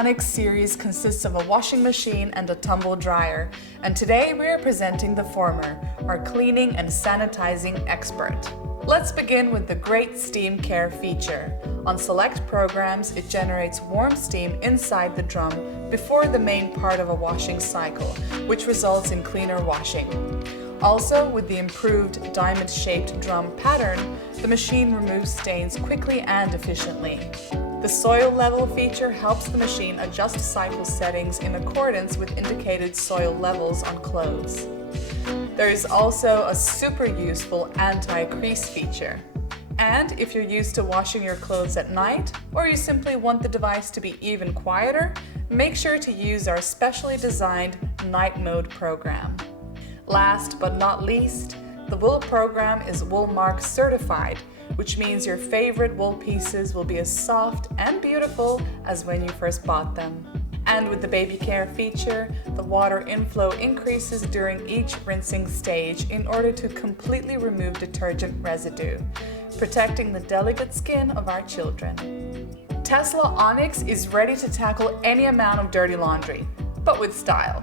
Onyx series consists of a washing machine and a tumble dryer, and today we are presenting the former, our cleaning and sanitizing expert. Let's begin with the Great Steam Care feature. On select programs, it generates warm steam inside the drum before the main part of a washing cycle, which results in cleaner washing. Also, with the improved diamond-shaped drum pattern, the machine removes stains quickly and efficiently. The soil level feature helps the machine adjust cycle settings in accordance with indicated soil levels on clothes. There is also a super useful anti-crease feature. And if you're used to washing your clothes at night, or you simply want the device to be even quieter, make sure to use our specially designed night mode program. Last but not least, the wool program is Woolmark certified, which means your favorite wool pieces will be as soft and beautiful as when you first bought them. And with the baby care feature, the water inflow increases during each rinsing stage in order to completely remove detergent residue, protecting the delicate skin of our children. Tesla Onyx is ready to tackle any amount of dirty laundry, but with style.